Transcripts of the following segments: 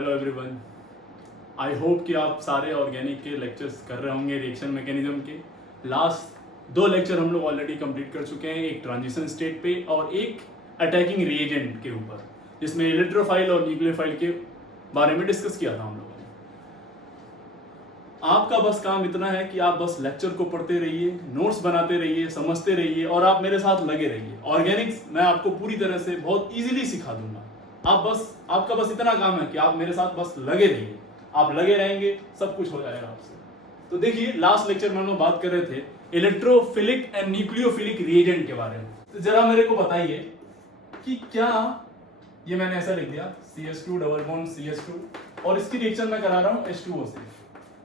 Hello everyone, I hope कि आप सारे ऑर्गेनिक के लेक्चर्स कर रहे होंगे रिएक्शन मैकेनिज्म के। लास्ट 2 लेक्चर हम लोग ऑलरेडी कंप्लीट कर चुके हैं, एक ट्रांजिशन स्टेट पे और एक अटैकिंग रिएजेंट के ऊपर, जिसमें इलेक्ट्रोफाइल और न्यूक्लियोफाइल के बारे में डिस्कस किया था हम लोगों ने। आपका बस काम इतना है कि आप बस लेक्चर को पढ़ते रहिए, नोट्स बनाते रहिए, समझते रहिए और आप मेरे साथ लगे रहिए। ऑर्गेनिक्स मैं आपको पूरी तरह से बहुत इजीली सिखा दूंगा। आपका बस इतना काम है कि आप मेरे साथ बस लगे रहिए। आप लगे रहेंगे, सब कुछ हो जाएगा आपसे। तो देखिए, लास्ट लेक्चर में हम लोग बात कर रहे थे इलेक्ट्रोफिलिक एंड न्यूक्लियोफिलिक रिएजेंट के बारे में। तो जरा मेरे को बताइए कि क्या ये मैंने ऐसा लिख दिया CH2 डबल बॉन्ड CH2 और इसकी रिएक्शन मैं करा रहा हूं H2O से।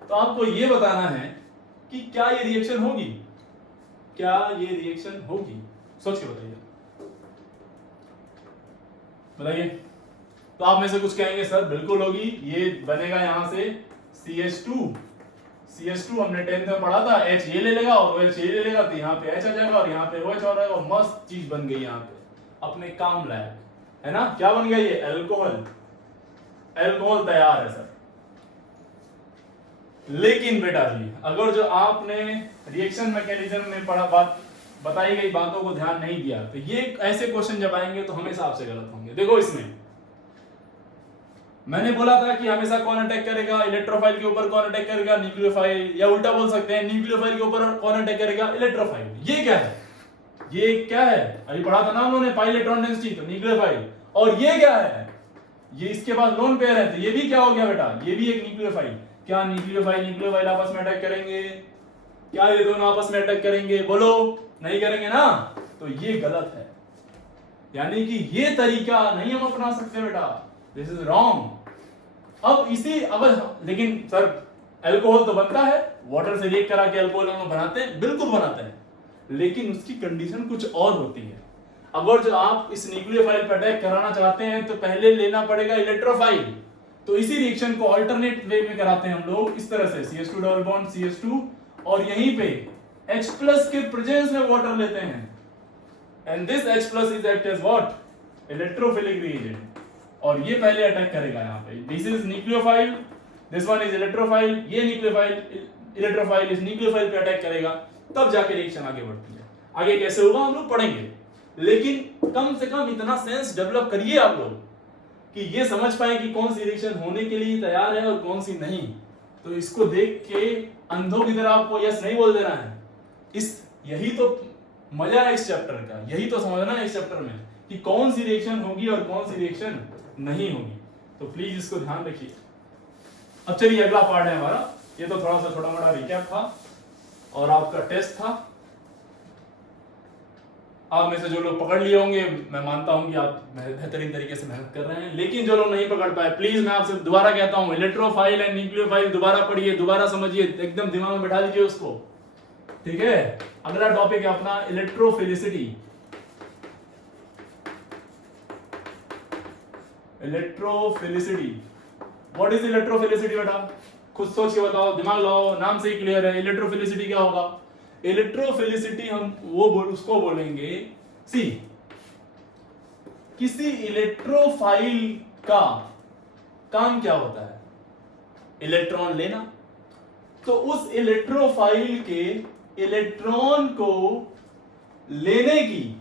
तो आपको ये बताना है कि क्या ये रिएक्शन होगी, क्या ये रिएक्शन होगी, सोच के बताइए। तो आप में से कुछ कहेंगे सर बिल्कुल होगी, ये बनेगा यहां से CH2 हमने 10th में पढ़ा था, H ये ले लेगा और OH ये ले लेगा, तो यहाँ पे H आ जाएगा और यहाँ पे OH आ जाएगा। मस्त चीज बन गई यहाँ पे अपने काम लायक, है ना। क्या बन गया ये? अल्कोहल तैयार है सर। लेकिन बेटा जी, अगर जो आपने रिएक्शन मैकेनिज्म में पढ़ा बताई गई बातों को ध्यान नहीं दिया, तो ये ऐसे क्वेश्चन जब आएंगे तो हमेशा आपसे गलत होंगे। देखो, इसमें मैंने बोला था कि हमेशा कौन अटैक करेगा, इलेक्ट्रोफाइल के ऊपर कौन अटैक करेगा, न्यूक्लियोफाइल, या उल्टा बोल सकते हैं न्यूक्लियोफाइल के ऊपर कौन अटैक करेगा, इलेक्ट्रोफाइल। ये क्या है? ये क्या है? अभी पढ़ा था ना उन्होंने, पाई इलेक्ट्रॉन डेंसिटी, तो न्यूक्लियोफाइल। और ये क्या है? ये इसके पास लोन पेयर है, तो ये भी क्या हो गया बेटा? ये भी एक न्यूक्लियोफाइल। क्या न्यूक्लियोफाइल आपस में अटैक करेंगे? क्या ये दोनों आपस में अटैक करेंगे? बोलो, नहीं करेंगे ना। तो ये गलत है, यानी कि ये तरीका नहीं हम अपना सकते बेटा, दिस इज रॉन्ग। अब लेकिन सर अल्कोहल तो बनता है, वाटर से रिएक्ट करा के अल्कोहल हम लोग बनाते हैं, बिल्कुल बनाते हैं, लेकिन उसकी कंडीशन कुछ और होती है। अगर जो आप इस न्यूक्लियोफाइल पर अटैक कराना चाहते हैं तो पहले लेना पड़ेगा इलेक्ट्रोफाइल। तो इसी रिएक्शन को अल्टरनेट वे में कराते हैं हम लोग इस तरह से, CH2 डबल बॉन्ड CH2 और यहीं पे H प्लस के प्रेजेंस में वाटर लेते हैं, and this H plus is act as what? Electrophilic reagent. और ये पहले अटैक करेगा यहाँ पे, this is nucleophile, this one is electrophile, ये इलेक्ट्रोफाइल इस न्यूक्लियोफाइल पे अटैक करेगा, तब जाके रिएक्शन आगे बढ़ती है। आगे कैसे होगा हम लोग पढ़ेंगे, लेकिन कम से कम इतना सेंस डेवलप करिए आप लोग कि ये समझ पाए कि कौन सी रिएक्शन होने के लिए तैयार है और कौन सी नहीं। तो इसको देख के अंधों की तरह आपको यस नहीं बोल देना है। यही तो मजा है इस चैप्टर का, यही तो समझना है इस चैप्टर में कि कौन सी रिएक्शन होगी और कौन सी रिएक्शन नहीं होगी। तो प्लीज इसको ध्यान रखिए। अब चलिए, अगला पार्ट है हमारा। ये तो थोड़ा सा छोटा मोटा रिकैप था और आपका टेस्ट था। आप में से जो लोग पकड़ लिए होंगे, मैं मानता हूं कि आप बेहतरीन तरीके से मेहनत कर रहे हैं, लेकिन जो लोग नहीं पकड़ पाए, प्लीज मैं आपसे दोबारा कहता हूं, इलेक्ट्रोफाइल एंड न्यूक्लियोफाइल दोबारा पढ़िए, दोबारा समझिए, एकदम दिमाग में बैठा लीजिए उसको, ठीक है। अगला टॉपिक है अपना electrophilicity. Electrophilicity, what is electrophilicity बेटा? खुद सोच के बताओ, दिमाग लगाओ, नाम से ही क्लियर है। इलेक्ट्रोफिलिसिटी क्या होगा? इलेक्ट्रोफिलिसिटी हम उसको बोलेंगे, किसी इलेक्ट्रोफाइल का काम क्या होता है? इलेक्ट्रॉन लेना। तो उस इलेक्ट्रोफाइल के इलेक्ट्रॉन को लेने की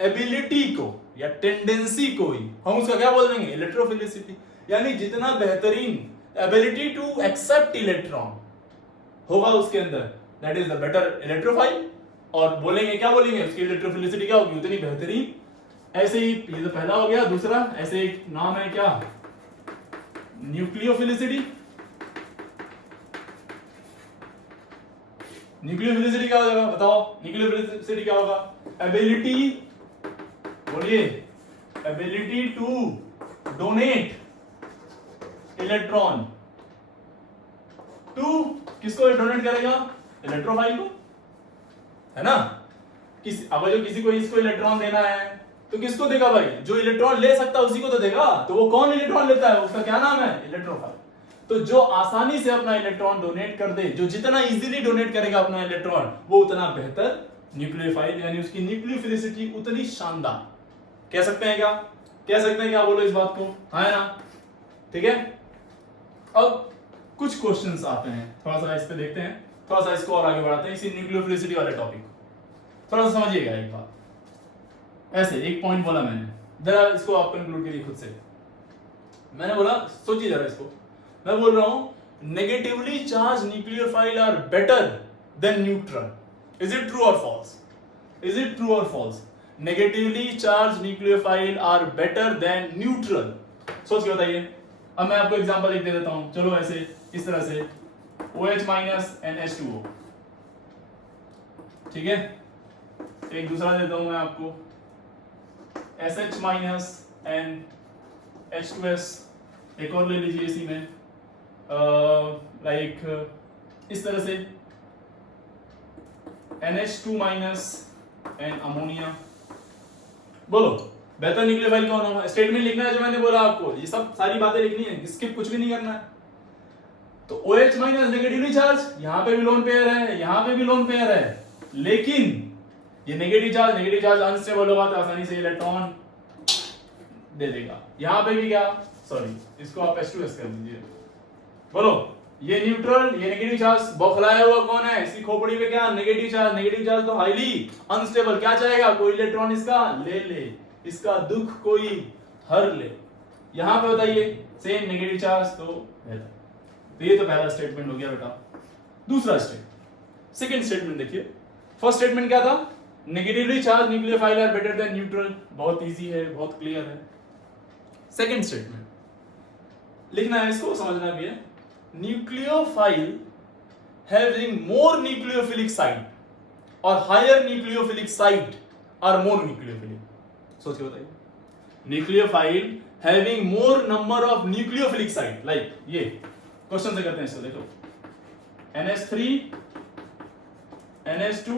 एबिलिटी को या टेंडेंसी को ही हम उसका क्या बोल देंगे? इलेक्ट्रोफिलिसिटी। यानी जितना बेहतरीन एबिलिटी टू एक्सेप्ट इलेक्ट्रॉन होगा उसके अंदर, that is the better electrophile. और बोलेंगे, क्या बोलेंगे? उसकी इलेक्ट्रोफिलिसिटी क्या होगी? उतनी बेहतरीन। ऐसे ही ये तो पहला हो गया। दूसरा, ऐसे एक नाम है क्या? न्यूक्लियोफिलिसिटी। न्यूक्लियोफिलिसिटी क्या होगा बताओ? न्यूक्लियोफिलिसिटी क्या होगा? एबिलिटी, बोलिए, ability to donate electron to, किसको डोनेट करेगा? इलेक्ट्रोफाइल को, है ना। अगर जो किसी को इसको इलेक्ट्रॉन देना है तो किसको देगा भाई? जो इलेक्ट्रॉन ले सकता है उसी को तो देगा। तो वो कौन इलेक्ट्रॉन लेता है? उसका क्या नाम है? इलेक्ट्रोफाइल। तो जो आसानी से अपना इलेक्ट्रॉन डोनेट कर दे, जो जितना इजीली डोनेट करेगा अपना इलेक्ट्रॉन, वो उतना बेहतर न्यूक्लियोफाइल, यानी उसकी न्यूक्लियोफिलिसिटी उतनी शानदार। कह सकते हैं क्या? कह सकते हैं क्या? बोलो इस बात को, हाँ है ना। ठीक है, अब कुछ क्वेश्चंस आते हैं, थोड़ा सा इस पे देखते हैं, थोड़ा सा इसको और आगे बढ़ाते हैं, इसी न्यूक्लियोफिलिसिटी वाले टॉपिक को थोड़ा सा समझिएगा एक बात। ऐसे एक पॉइंट बोला मैंने, जरा इसको आप कंक्लूड करिए खुद से। मैंने बोला, सोचिए जरा इसको, मैं बोल रहा हूं negatively charge nucleophile are better than neutral. Is it true or false? Is it true or false? Negatively charge nucleophile are better than neutral. सोच के बताइए। अब मैं आपको एग्जांपल एक दे देता हूं, चलो ऐसे इस तरह से OH माइनस एंड H2O, ठीक है। एक दूसरा देता हूं मैं आपको SH माइनस एंड H2S, एक और ले लीजिए इसी में, लाइक इस तरह से NH2 माइनस एंड अमोनिया। बोलो बेहतर न्यूक्लियोफाइल कौन होगा? स्टेटमेंट लिखना है जो मैंने बोला आपको, ये सब सारी बातें लिखनी है, स्किप कुछ भी नहीं करना है। तो OH माइनस नेगेटिवली चार्ज, यहां पे भी लोन पेयर है, यहां पे भी लोन पेयर है, लेकिन ये नेगेटिव चार्ज अनस्टेबल होगा तो आसानी से इलेक्ट्रॉन दे देगा। यहां पे भी क्या, सॉरी इसको आप H2S कर दीजिए। बोलो ये न्यूट्रल, ये नेगेटिव चार्ज, बौखलाया हुआ कौन है? इसकी खोपड़ी पे क्या, नेगेटिव चार्ज तो हाईली अनस्टेबल, क्या चाहेगा? कोई इलेक्ट्रॉन इसका ले, इसका दुख कोई हर ले। यहां पे बताइए सेम नेगेटिव चार्ज तो बेहतर। तो ये तो पहला स्टेटमेंट हो गया बेटा। दूसरा सेकंड स्टेटमेंट देखिए। फर्स्ट स्टेटमेंट क्या था? Negatively charge nucleophile are better than neutral, बहुत इजी है, बहुत क्लियर है। सेकंड स्टेटमेंट लिखना है, इसको समझना भी है। Nucleophile having more nucleophilic site और higher nucleophilic site are more nucleophilic. सोच के बताइए। Nucleophile having more number of nucleophilic site, like ये क्वेश्चन से करते हैं इसको, देखो NH3 NH2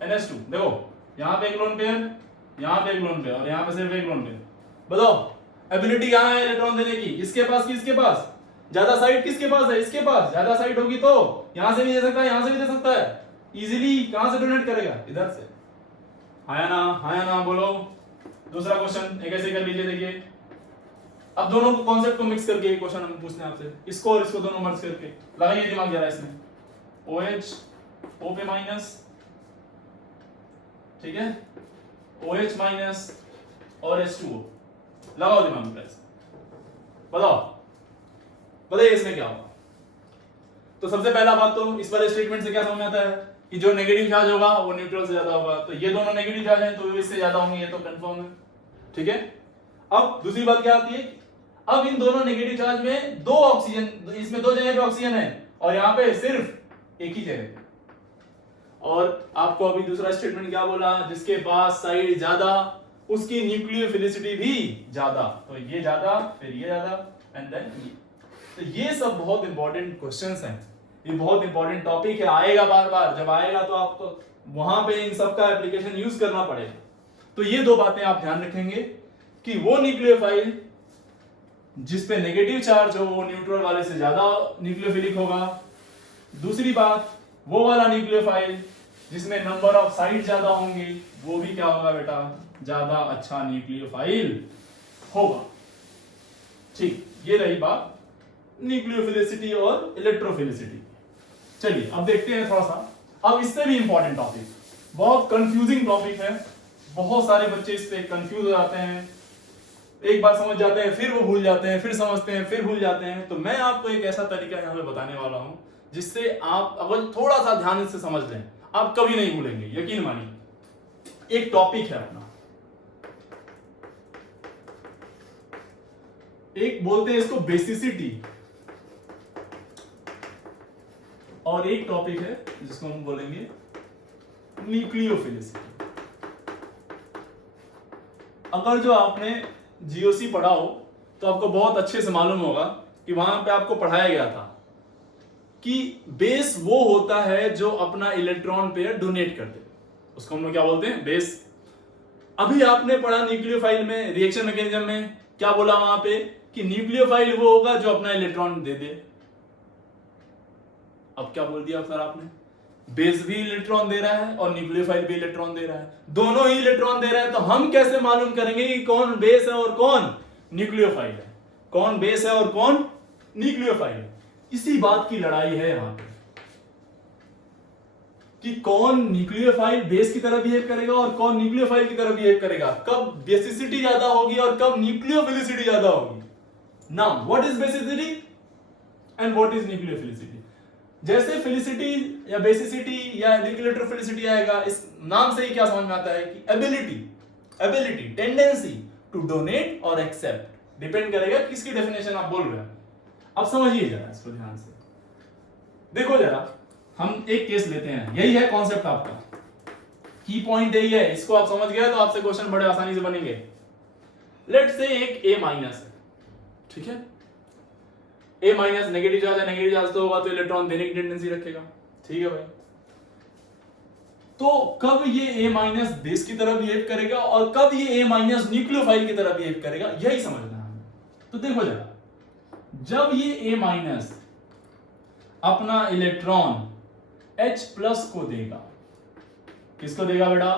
NH2, देखो यहां पे एक लोन पेयर, यहां पे एक लोन पेयर और यहां पे सिर्फ एक लोन पेयर। बताओ एबिलिटी कहां है इलेक्ट्रॉन देने की? इसके पास कि इसके पास? ज्यादा साइट किसके पास है? इसके पास। ज्यादा साइट होगी तो यहां से भी दे सकता है, यहां से भी दे सकता है, इजीली। कहां से डोनेट करेगा? इधर से। हाँ या ना बोलो। दूसरा क्वेश्चन एक ऐसे कर लीजिए, देखिए अब दोनों को कॉन्सेप्ट को मिक्स करके एक क्वेश्चन हम पूछते हैं आपसे, इसको और इसको दोनों मर्ज करके। लगाइए दिमाग जरा इसमें, OH O पे माइनस, ठीक है, OH माइनस और H2O, लगाओ दिमाग में। बताइए इसमें क्या होगा? तो सबसे पहला बात तो इस वाले स्टेटमेंट से क्या समझ में आता है कि जो नेगेटिव चार्ज होगा वो न्यूट्रल से ज्यादा होगा। तो ये दोनों नेगेटिव चार्ज हैं तो इससे ज्यादा होंगे, ये तो कंफर्म है, ठीक है। अब दूसरी बात क्या आती है? अब इन दोनों नेगेटिव चार्ज में दो ऑक्सीजन, इसमें दो जगह पे ऑक्सीजन है और यहाँ पे सिर्फ एक ही जगह पे। और आपको अभी दूसरा स्टेटमेंट क्या बोला? जिसके पास साइड ज्यादा उसकी न्यूक्लियोफिलिसिटी भी ज्यादा। तो ये ज्यादा, फिर ये ज्यादा, एंड देन ये। तो ये सब बहुत इंपॉर्टेंट क्वेश्चंस हैं, ये बहुत इंपॉर्टेंट टॉपिक है, आएगा बार बार। जब आएगा तो आपको वहां पे इन सब का एप्लीकेशन यूज करना पड़ेगा। तो ये दो बातें आप ध्यान रखेंगे कि वो न्यूक्लियोफाइल जिसपे नेगेटिव चार्ज हो वो न्यूट्रल वाले से ज्यादा न्यूक्लियोफिलिक होगा। दूसरी बात, वो वाला न्यूक्लियोफाइल जिसमें नंबर ऑफ साइट ज्यादा होंगे वो भी क्या होगा बेटा? ज्यादा अच्छा न्यूक्लियोफाइल होगा। ठीक, ये रही बात न्यूक्लियोफिलिसिटी और इलेक्ट्रोफिलिसिटी। चलिए अब देखते हैं थोड़ा सा, अब इससे भी इंपॉर्टेंट टॉपिक, बहुत कंफ्यूजिंग टॉपिक है, बहुत सारे बच्चे इस पे कंफ्यूज हो जाते हैं, एक बार समझ जाते हैं फिर वो भूल जाते हैं, फिर समझते हैं फिर भूल जाते हैं। तो मैं आपको एक ऐसा तरीका यहाँ पे बताने वाला हूं जिससे आप अगर थोड़ा सा ध्यान से समझ लें आप कभी नहीं भूलेंगे, यकीन मानिए। एक टॉपिक है अपना, एक बोलते हैं इसको बेसिसिटी, और एक टॉपिक है जिसको हम बोलेंगे न्यूक्लियोफिलिसिटी। अगर जो आपने जीओसी पढ़ा हो तो आपको बहुत अच्छे से मालूम होगा कि वहां पे आपको पढ़ाया गया था कि बेस वो होता है जो अपना इलेक्ट्रॉन पेयर डोनेट करते, उसको हम लोग क्या बोलते हैं? बेस। अभी आपने पढ़ा न्यूक्लियोफाइल में, रिएक्शन मैकेनिज्म में क्या बोला वहां पे कि न्यूक्लियोफाइल वो होगा जो अपना इलेक्ट्रॉन दे दे। अब क्या बोल दिया सर आपने? बेस भी इलेक्ट्रॉन दे रहा है और न्यूक्लियोफाइल भी इलेक्ट्रॉन दे रहा है, दोनों ही इलेक्ट्रॉन दे रहे हैं। तो हम कैसे मालूम करेंगे कि कौन बेस है और कौन न्यूक्लियोफाइल है? कौन बेस है और कौन न्यूक्लियोफाइल। इसी बात की लड़ाई है यहां पे कि कौन न्यूक्लियोफाइल बेस की तरह बिहेव करेगा और कौन न्यूक्लियोफाइल की तरह बिहेव करेगा, कब बेसिसिटी ज्यादा होगी और कब न्यूक्लियोफिलिसिटी ज्यादा होगी। Now what is basicity and what is nucleophilicity. जैसे फिलिसिटी या बेसिसिटी या न्यूक्लियोफिलिसिटी आएगा, इस नाम से ही क्या समझ में आता है कि एबिलिटी टेंडेंसी टू डोनेट और एक्सेप्ट डिपेंड करेगा किसकी डेफिनेशन आप बोल रहे हैं। अब समझिए जरा इसको ध्यान से, देखो जरा हम एक केस लेते हैं, यही है कॉन्सेप्ट आपका, की पॉइंट यही है, इसको आप समझ गए तो आपसे क्वेश्चन बड़े आसानी से बनेंगे। लेट से एक A माइनस है, ठीक है, A माइनस नेगेटिव चार्ज है, नेगेटिव चार्ज तो होगा तो इलेक्ट्रॉन देने की टेंडेंसी रखेगा, ठीक है भाई। तो कब ये A माइनस बेस की तरह बिहेव करेगा और कब ये A माइनस न्यूक्लियोफाइल की तरह बिहेव करेगा, यही समझना है हमें। तो देखो जरा, जब ये A माइनस अपना इलेक्ट्रॉन H प्लस को देगा, किसको देगा बेटा,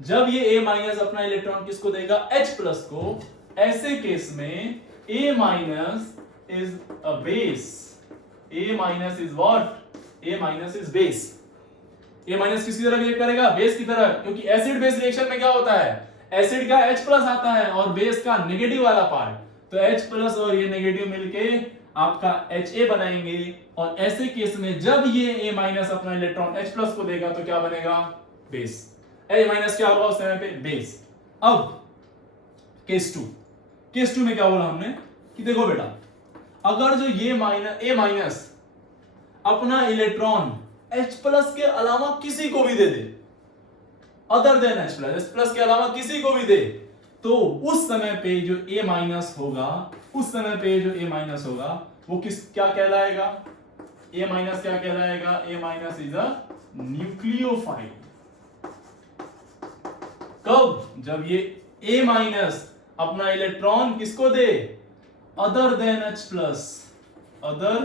जब ये A माइनस अपना इलेक्ट्रॉन किसको देगा, H प्लस को, ऐसे केस में A minus is a base, A minus is what, A minus is base. A minus किसकी तरह बिहेव करेगा, बेस की तरह, क्योंकि एसिड बेस रिएक्शन में क्या होता है, एसिड का H प्लस आता है और बेस का नेगेटिव वाला पार्ट, तो H प्लस और ये नेगेटिव मिलके आपका Ha बनाएंगे, और ऐसे केस में जब ये A माइनस अपना इलेक्ट्रॉन H प्लस को देगा तो क्या बनेगा, बेस। A माइनस क्या होगा उस समय पे, बेस। अब केस टू में क्या बोला हमने कि देखो बेटा, अगर जो ये A माइनस अपना इलेक्ट्रॉन H प्लस के अलावा किसी को भी दे दे, अदर देन H प्लस के अलावा किसी को भी दे, तो उस समय पे जो A माइनस होगा, उस समय पे जो A माइनस होगा वो क्या कहलाएगा, A माइनस क्या कहलाएगा, A minus is a nucleophile. कब, जब ये A माइनस अपना इलेक्ट्रॉन किसको दे, other than H plus, other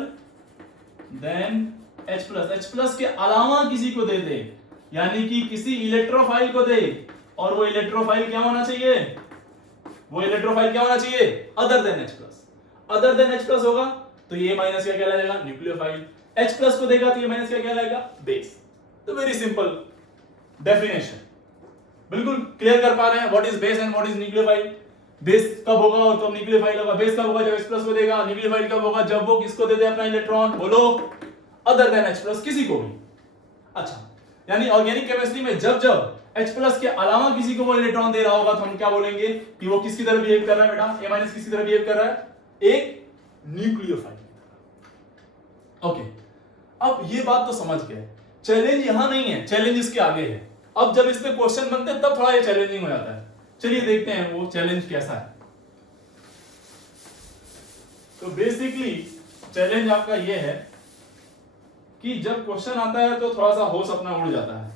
than H plus के अलावा किसी को दे दे, यानी कि किसी इलेक्ट्रोफाइल को दे, और वो इलेक्ट्रोफाइल क्या होना चाहिए, वो इलेक्ट्रोफाइल क्या होना चाहिए, other than H plus. Other than H plus होगा तो ये माइनस क्या कहलाएगा, न्यूक्लियोफाइल। H प्लस को देगा तो ये माइनस क्या कहलाएगा, बेस। तो वेरी सिंपल डेफिनेशन, बिल्कुल क्लियर कर पा रहे हैं, what is base and what is nucleophile. Base कब होगा और कब न्यूक्लियोफाइल होगा, बेस कब होगा जब H प्लस को देगा, न्यूक्लियोफाइल कब होगा जब वो किसको दे दे अपना इलेक्ट्रॉन, बोलो, अदर देन H प्लस, किसी को भी। अच्छा, यानी ऑर्गेनिक केमिस्ट्री में जब जब H प्लस के अलावा किसी को वो इलेक्ट्रॉन दे रहा होगा तो हम क्या बोलेंगे कि वो किसकी तरह बिहेव कर रहा है बेटा, A माइनस किसकी तरह बिहेव कर रहा है, एक न्यूक्लियोफाइल की तरह। ओके, अब ये बात तो समझ गए, चैलेंज यहां नहीं है, चैलेंज इसके आगे है। अब जब इस पे क्वेश्चन बनते हैं तब थोड़ा ये चैलेंजिंग हो जाता है। चलिए देखते हैं वो चैलेंज कैसा है। तो बेसिकली चैलेंज आपका ये है कि जब क्वेश्चन आता है तो थोड़ा सा होश अपना उड़ जाता है,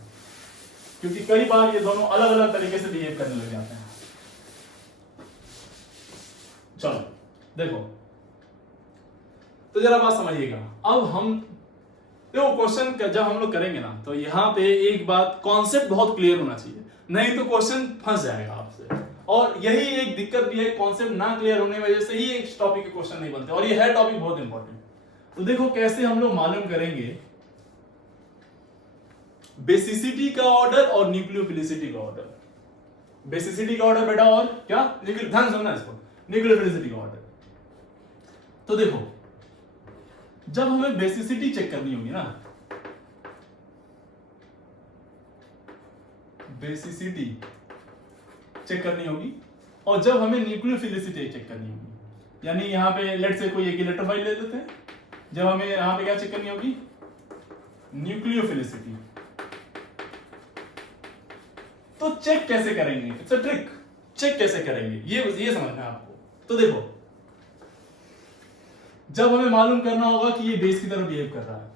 क्योंकि कई बार ये दोनों अलग अलग तरीके से बिहेव करने लग जाते हैं। चलो देखो, तो जरा बात समझिएगा। अब हम देखो क्वेश्चन जब हम लोग करेंगे ना, तो यहां पे एक बात, कॉन्सेप्ट बहुत क्लियर होना चाहिए, नहीं तो क्वेश्चन फंस जाएगा आपसे। और यही एक दिक्कत भी है, कॉन्सेप्ट ना क्लियर होने की वजह से ही एक टॉपिक के क्वेश्चन नहीं बनते, और ये है टॉपिक बहुत इंपॉर्टेंट। तो देखो कैसे हम लोग मालूम करेंगे बेसिसिटी का ऑर्डर और न्यूक्लियोफिलिसिटी का ऑर्डर। बेसिसिटी का ऑर्डर बेटा और क्या, ध्यान सुनना इसको, न्यूक्लियोफिलिसिटी का ऑर्डर। तो देखो जब हमें बेसिसिटी चेक करनी होगी ना, बेसिसिटी चेक करनी होगी, और जब हमें न्यूक्लियोफिलिसिटी चेक करनी होगी, यानी यहां पे लेट से कोई एक इलेक्ट्रोफाइल ले लेते हैं, जब हमें यहां पे क्या चेक करनी होगी, न्यूक्लियोफिलिसिटी। तो चेक कैसे करेंगे, इट्स अ ट्रिक, चेक कैसे करेंगे ये समझना है आपको। तो देखो जब हमें मालूम करना होगा कि ये बेस की तरह बिहेव कर रहा है,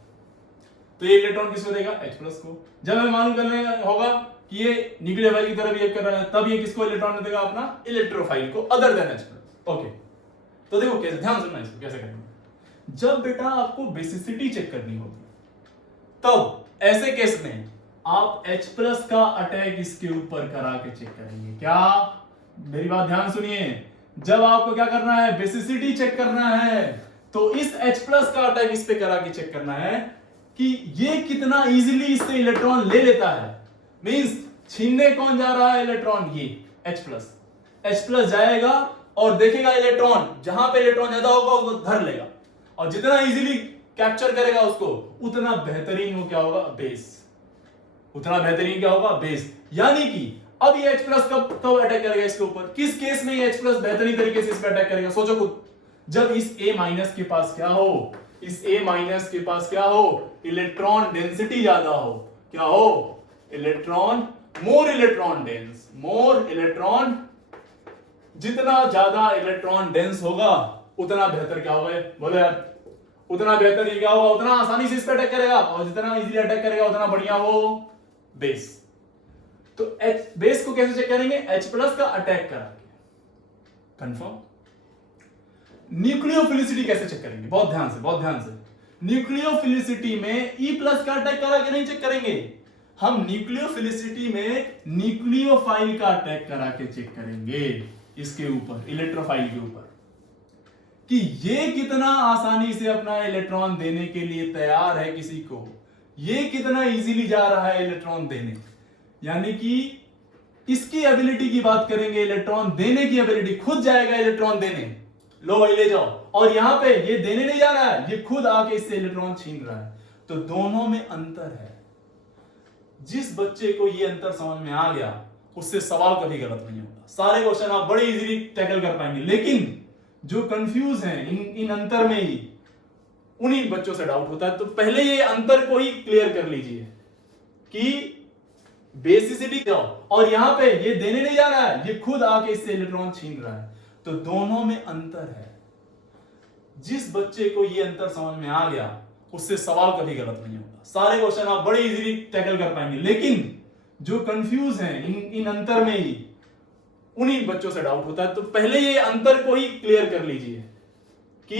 तो ये इलेक्ट्रॉन किसको देगा, H प्लस को। जब हमें मालूम करना होगा कि ये न्यूक्लियोफाइल की तरह बिहेव कर रहा है, तब ये किसको इलेक्ट्रॉन देगा, अपना इलेक्ट्रोफाइल को, other than H plus. Okay, तो देखो कैसे, ध्यान सुनना इसको कैसे करेंगे। जब बेटा आपको बेसिसिटी चेक करनी होगी, तब ऐसे केस में आप H प्लस का अटैक इसके ऊपर करा के चेक करेंगे। क्या, मेरी बात ध्यान सुनिए, जब आपको क्या करना है, बेसिसिटी चेक करना है, तो इस H प्लस का अटैक इस पे करा के चेक करना है कि ये कितना इजीली इससे इलेक्ट्रॉन ले लेता है। मींस छीनने कौन जा रहा है इलेक्ट्रॉन, ये H प्लस जाएगा और देखेगा इलेक्ट्रॉन, जहां पे इलेक्ट्रॉन ज्यादा होगा उसको धर लेगा, और जितना इजीली कैप्चर करेगा उसको उतना बेहतरीन वो क्या होगा, बेस, उतना बेहतरीन क्या होगा, बेस। यानी कि अब ये H प्लस कब अटैक करेगा इसके ऊपर, किस केस में ये H प्लस बेहतरीन तरीके से इस पे अटैक करेगा, सोचो खुद। जब इस A माइनस के पास क्या हो, इस A माइनस के पास क्या हो, इलेक्ट्रॉन डेंसिटी ज्यादा हो, क्या हो, electron, more electron dense, more electron, जितना ज्यादा इलेक्ट्रॉन डेंस होगा उतना बेहतर क्या होगा, बोलो यार, उतना बेहतर ये क्या होगा, उतना आसानी से इस पे अटैक करेगा, और जितना इजीली अटैक करेगा उतना बढ़िया वो बेस। तो बेस को कैसे चेक करेंगे, H प्लस का अटैक करा के, कंफर्म। न्यूक्लियोफिलिसिटी कैसे चेक करेंगे, बहुत ध्यान से, बहुत ध्यान से। न्यूक्लियोफिलिसिटी में E प्लस का अटैक करा के नहीं चेक करेंगे, हम न्यूक्लियोफिलिसिटी में न्यूक्लियोफाइल का अटैक करा के चेक करेंगे, इसके ऊपर, इलेक्ट्रोफाइल के ऊपर, कि ये कितना आसानी से अपना इलेक्ट्रॉन देने के लिए तैयार है किसी को, ये कितना इजीली जा रहा है इलेक्ट्रॉन देने। यानी कि इसकी एबिलिटी की बात करेंगे, इलेक्ट्रॉन देने की एबिलिटी, खुद जाएगा इलेक्ट्रॉन देने, लो भाई ले जाओ, और यहां पे ये देने नहीं जा रहा है, ये खुद आके इससे इलेक्ट्रॉन छीन रहा है। तो दोनों में अंतर है। जिस बच्चे को ये अंतर समझ में आ गया उससे सवाल कभी गलत नहीं होगा, सारे क्वेश्चन आप बड़े इजीली टैकल कर पाएंगे। लेकिन जो कंफ्यूज हैं इन अंतर में ही, उन्हीं बच्चों से डाउट होता है। तो पहले ये अंतर को ही क्लियर कर लीजिए कि बेसिसिटी क्या, और यहां पे ये देने नहीं जा रहा है, ये खुद आके इससे इलेक्ट्रॉन छीन रहा है। तो दोनों में अंतर है। जिस बच्चे को ये अंतर समझ में आ गया उससे सवाल कभी गलत नहीं होगा, सारे क्वेश्चन आप बड़े इजीली टैकल कर पाएंगे। लेकिन जो कंफ्यूज हैं इन अंतर में ही, उन्हीं बच्चों से डाउट होता है। तो पहले ये अंतर को ही क्लियर कर लीजिए कि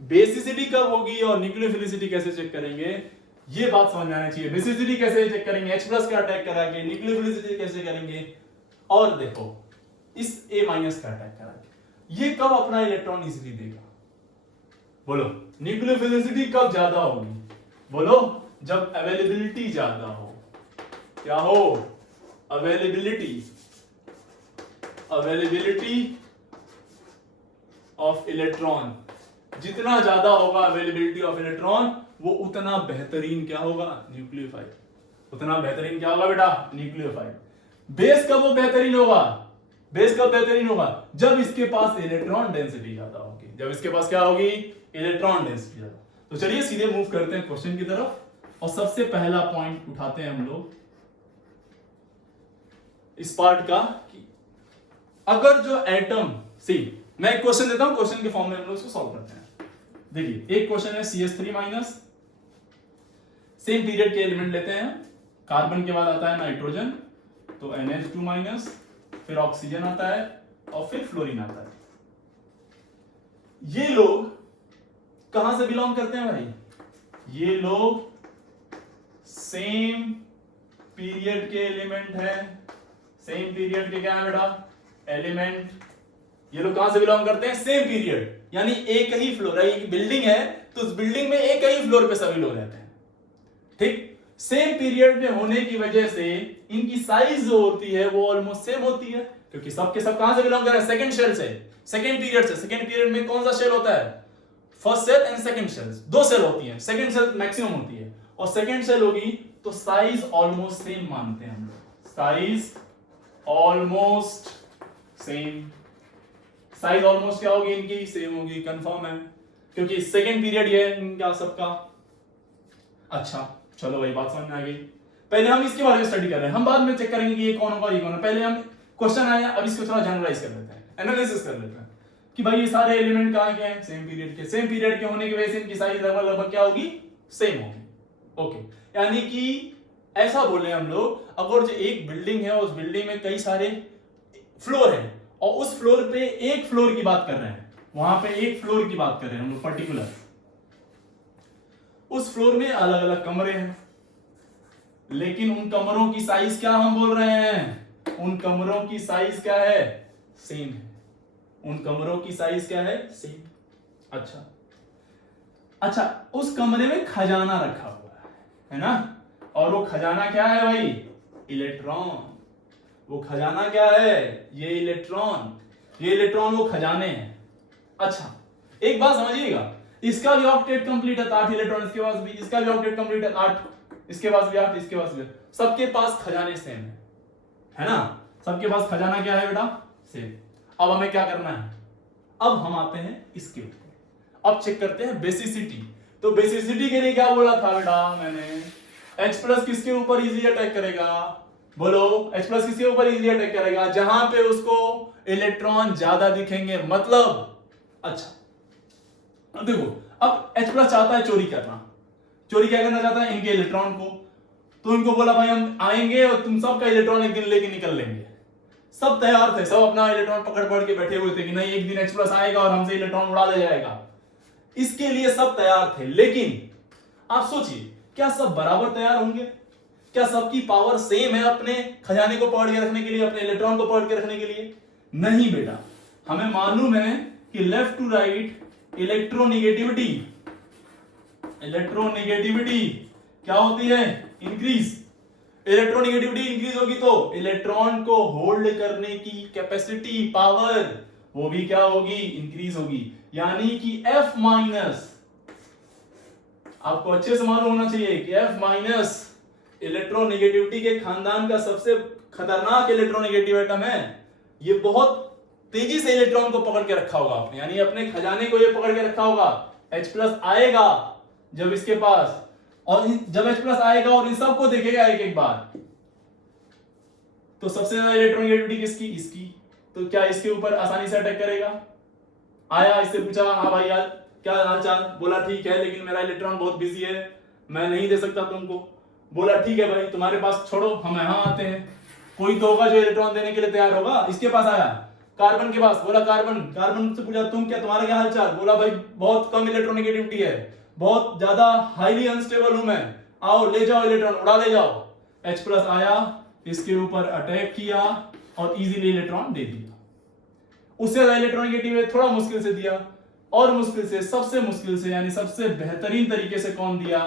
बेसिसिटी कब होगी और न्यूक्लियोफिलिसिटी कैसे चेक करेंगे, ये बात समझ में आनी चाहिए। बेसिसिटी कैसे चेक करेंगे, H प्लस का अटैक कराके, न्यूक्लियोफिलिसिटी कैसे करेंगे, और देखो इस A माइनस का अटैक कराके ये कब अपना इलेक्ट्रॉन इजीली देगा, बोलो। न्यूक्लियोफिलिसिटी कब ज्यादा होगी, बोलो, जब अवेलेबिलिटी ज्यादा हो, क्या हो, अवेलेबिलिटी ऑफ इलेक्ट्रॉन, जितना ज्यादा होगा अवेलेबिलिटी ऑफ इलेक्ट्रॉन वो उतना बेहतरीन क्या होगा, न्यूक्लियोफाइल, उतना बेहतरीन क्या होगा बेटा, न्यूक्लियोफाइल। बेस कब वो बेहतरीन होगा, बेस कब बेहतरीन होगा, जब इसके पास इलेक्ट्रॉन डेंसिटी ज्यादा होगी, जब इसके पास क्या होगी, इलेक्ट्रॉन डेंसिटी ज्यादा। तो चलिए सीधे मूव करते हैं क्वेश्चन की तरफ, और सबसे पहला पॉइंट उठाते हैं हम लोग इस पार्ट का कि अगर जो एटम, सी मैं एक क्वेश्चन देता हूं, क्वेश्चन के फॉर्म में हम लोग इसको सॉल्व करते हैं। देखिए एक क्वेश्चन है CH3 माइनस, सेम पीरियड के एलिमेंट लेते हैं, कार्बन के बाद आता है नाइट्रोजन, तो NH2 माइनस, फिर ऑक्सीजन आता है और फिर फ्लोरीन आता है। ये लोग कहां से बिलोंग करते हैं भाई, ये लोग सेम पीरियड के एलिमेंट है, सेम पीरियड के क्या है बेटा, एलिमेंट। ये लोग कहां से बिलोंग करते हैं, सेम पीरियड, यानी एक ही फ्लोर है, एक बिल्डिंग है तो उस बिल्डिंग में एक ही फ्लोर पे सभी लोग रहते हैं, ठीक। सेम पीरियड में होने की वजह से इनकी साइज जो होती है वो ऑलमोस्ट सेम होती है, क्योंकि सबके सब कहां से बिलोंग कर रहे हैं, सेकंड शेल से, सेकंड पीरियड से। सेकंड पीरियड में कौन सा शेल होता है, first shell and second shell, दो सेल होती है, सेकंड सेल मैक्सिमम होती है, और सेकंड सेल होगी तो साइज ऑलमोस्ट सेम मानते हैं हम लोग, size almost same, size almost क्या होगी इनकी, सेम होगी, कंफर्म है, क्योंकि सेकंड पीरियड ये है इनका सबका। अच्छा चलो भाई बात समझ में आ गई। पहले हम इसके बारे में स्टडी कर रहे हैं, हम बाद में चेक करेंगे कि ये कौन होगा, ये कौन है। पहले हम क्वेश्चन आया, अब इसको थोड़ा जनरलाइज कर लेते हैं, एनालिसिस कर लेते हैं कि भाई ये सारे एलिमेंट कहां के हैं, सेम पीरियड के, सेम पीरियड के होने की वजह से इनकी साइज लगभग क्या होगी, सेम होगी, ओके। यानी कि ऐसा बोले हम लोग, अगर जो एक बिल्डिंग है उस बिल्डिंग में कई सारे फ्लोर है, और उस फ्लोर पे एक फ्लोर की बात कर रहे हैं, वहां पे एक फ्लोर की बात कर रहे हैं हम लोग पर्टिकुलर, उस फ्लोर में अलग अलग कमरे हैं, लेकिन उन कमरों की साइज क्या हम बोल रहे हैं, उन कमरों की साइज क्या है, सेम है, उन कमरों की साइज क्या है, सेम। अच्छा, उस कमरे में खजाना रखा हुआ है ना, और वो खजाना क्या है भाई, इलेक्ट्रॉन। वो खजाना क्या है, ये इलेक्ट्रॉन वो खजाने हैं। अच्छा, एक बात समझिएगा, इसका भी ऑक्टेट कंप्लीट है 8 इलेक्ट्रॉन, इसके पास भी, इसका भी ऑक्टेट कंप्लीट है 8, इसके पास भी 8, इसके पास भी, सबके पास खजाने सेम है ना, सबके पास खजाना क्या है बेटा, सेम। अब हमें क्या करना है, अब हम आते हैं इसके ऊपर, अब चेक करते हैं बेसिसिटी। तो बेसिसिटी के लिए क्या बोला था बेटा मैंने, H+ किसके ऊपर इजीली अटैक करेगा, बोलो, H+ किसके ऊपर इजीली अटैक करेगा, जहां पे उसको इलेक्ट्रॉन ज्यादा दिखेंगे, मतलब। अच्छा, अब देखो, अब H+ चाहता है चोरी करना, चोरी क्या करना चाहता है, इनके इलेक्ट्रॉन को। तो इनको बोला भाई हम आएंगे और तुम सबका इलेक्ट्रॉन एक दिन लेके निकल लेंगे। सब तैयार थे, सब अपना इलेक्ट्रॉन पकड़ के बैठे हुए थे कि नहीं, एक दिन H+ आएगा और हमसे इलेक्ट्रॉन उड़ा ले जाएगा। इसके लिए सब तैयार थे, लेकिन आप सोचिए, क्या सब बराबर तैयार होंगे, क्या सबकी पावर सेम है अपने खजाने को पकड़ के रखने के लिए, अपने इलेक्ट्रॉन को पकड़ के रखने के लिए? नहीं बेटा, हमें मालूम है कि लेफ्ट टू राइट इलेक्ट्रोनेगेटिविटी क्या होती है, इंक्रीज। इलेक्ट्रोनेगेटिविटी इंक्रीज होगी तो इलेक्ट्रॉन को होल्ड करने की कैपेसिटी, पावर, वो भी क्या होगी, इंक्रीज होगी। यानी कि F-, आपको अच्छे से मालूम होना चाहिए कि F- इलेक्ट्रोनेगेटिविटी के खानदान का सबसे खतरनाक इलेक्ट्रोनेगेटिव एटम है। ये बहुत तेजी से इलेक्ट्रॉन को पकड़ के रखा होगा आपने, यानी अपने खजाने को ये पकड़ के रखा होगा। H+ आएगा जब इसके पास, और जब H+ आएगा और इन सबको देखेगा एक एक बार, तो सबसे ज्यादा इलेक्ट्रोनेगेटिविटी किसकी, इसकी। तो क्या इसके ऊपर आसानी से अटैक करेगा? आया, इससे पूछा, हाँ भाई यार क्या हाल चाल, बोला ठीक है लेकिन मेरा इलेक्ट्रॉन बहुत बिजी है, मैं नहीं दे सकता तुमको। बोला ठीक है भाई, तुम्हारे पास छोड़ो, हम यहां आते हैं, कोई तो होगा जो इलेक्ट्रॉन देने के लिए तैयार होगा। इसके पास आया, कार्बन के पास, बोला कार्बन से पूछा तुम क्या, तुम्हारा क्या हाल चाल? बोला भाई बहुत कम इलेक्ट्रोनेगेटिविटी है, बहुत ज्यादा हाईली अनस्टेबल हूं मैं, आओ ले जाओ इलेक्ट्रॉन, उड़ा ले जाओ। H+ आया, इसके ऊपर अटैक किया और इजीली इलेक्ट्रॉन दे दिया। उससे ज्यादा इलेक्ट्रोनेगेटिव है, थोड़ा मुश्किल से दिया, और मुश्किल से, सबसे मुश्किल से, यानी सबसे बेहतरीन तरीके से कौन दिया,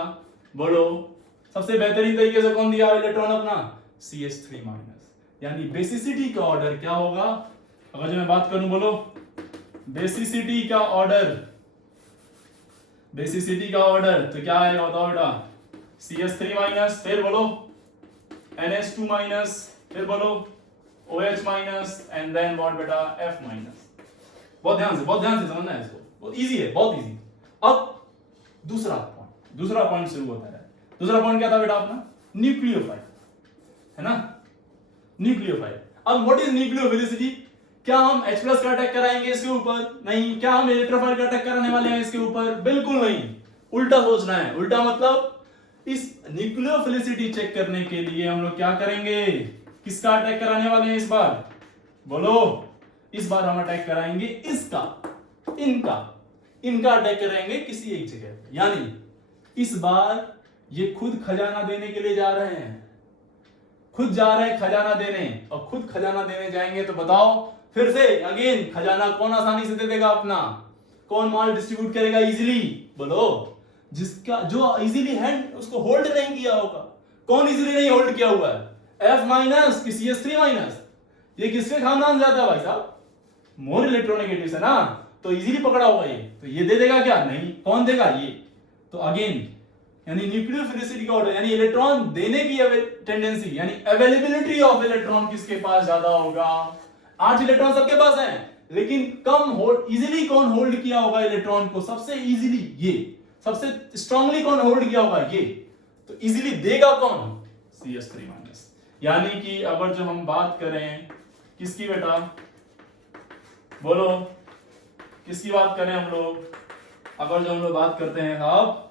बोलो, सबसे बेहतरीन तरीके से कौन दिया इलेक्ट्रॉन अपना, CH3-। यानी बेसिसिटी का ऑर्डर क्या होगा, अगर जो मैं बात करूं, बोलो, बेसिसिटी का ऑर्डर, तो क्या आएगा बताओ बेटा, CH3-, फिर बोलो NH2-, फिर बोलो OH-, एंड देन व्हाट बेटा, F-। बहुत ध्यान से समझना है इसको, बहुत इजी है, बहुत इजी। अब दूसरा पॉइंट शुरू होता है। दूसरा पॉइंट क्या था बेटा अपना, न्यूक्लियोफाइल, है ना, न्यूक्लियोफाइल। अब व्हाट इज न्यूक्लियोफिलिसिटी? क्या हम H+ का अटैक कराएंगे इसके ऊपर? नहीं। क्या हम इलेक्ट्रोफाइल का अटैक कराने वाले हैं इसके ऊपर? बिल्कुल नहीं, उल्टा सोचना है। उल्टा मतलब इस न्यूक्लियोफिलिसिटी चेक करने के लिए हम लोग क्या करेंगे, किसका अटैक कराने वाले हैं इस बार, बोलो, इस बार हम अटैक कराएंगे इसका, इनका अटैक कराएंगे किसी एक जगह पे। यानी इस बार ये खुद खजाना देने के लिए जा रहे हैं, खुद जा रहे हैं खजाना देने, और खुद खजाना देने जाएंगे तो बताओ फिर से अगेन, खजाना कौन आसानी से दे देगा अपना, कौन माल डिस्ट्रीब्यूट करेगा इजीली, बोलो, जिसका जो इजीली हैंड उसको होल्ड नहीं किया होगा। कौन इजीली नहीं होल्ड किया हुआ है, F- कि CH3-। ये किसके खानदान जाता है भाई साहब, मोर इलेक्ट्रोनेगेटिव है ना, तो इजीली पकड़ा होगा ये, तो ये दे देगा क्या, नहीं। कौन देगा, ये। तो अगेन यानी न्यूक्लियोफिलिसिटी का ऑर्डर, यानी इलेक्ट्रॉन देने की टेंडेंसी, यानी अवेलेबिलिटी ऑफ इलेक्ट्रॉन किसके पास ज्यादा होगा, 8 इलेक्ट्रॉन सबके पास हैं, लेकिन कम होल्ड, इजीली कौन होल्ड किया होगा इलेक्ट्रॉन को, सबसे इजीली ये, सबसे स्ट्रांगली कौन होल्ड किया होगा ये, तो इजीली देगा कौन, CH3-। यानी कि अगर जो हम बात करें किसकी बेटा, बोलो, किसकी बात करें हम लोग, अगर जो हम लोग बात करते हैं अब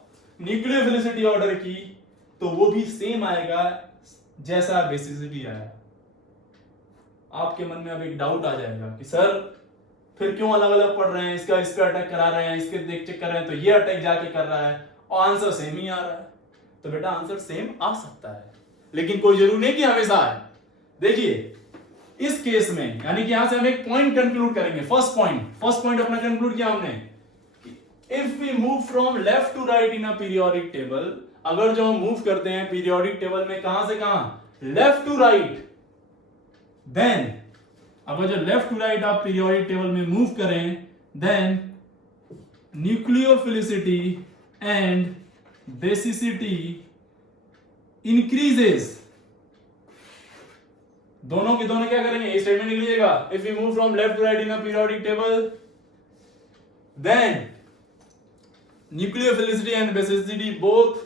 न्यूक्लियोफिलिसिटी ऑर्डर की, तो वो भी सेम आएगा जैसा बेसिसिटी आया। आपके मन में अब एक डाउट आ जाएगा कि सर फिर क्यों अलग अलग पढ़ रहे हैं, इसका इस पे अटैक करा रहे हैं, इसके देख चेक कर रहे हैं, तो ये अटैक जाके कर रहा है और आंसर सेम ही आ रहा है। तो बेटा आंसर सेम आ सकता है, लेकिन कोई जरूरी नहीं कि हमेशा आए। देखिए इस केस में यानी कि यहां से हम एक पॉइंट कंक्लूड करेंगे। फर्स्ट पॉइंट अपना कंक्लूड किया हमने, if we move from left to right in a periodic table, अगर जो हम मूव करते हैं पीरियोडिक टेबल में कहां से कहां, लेफ्ट टू राइट, देन अगर जो लेफ्ट टू राइट आप पीरियोडिक टेबल में मूव करें, then nucleophilicity and basicity increases. दोनों के दोनों क्या करेंगे, ये स्टेटमेंट लिख लीजिएगा, if you move from left to right in a periodic table then nucleophilicity and basicity both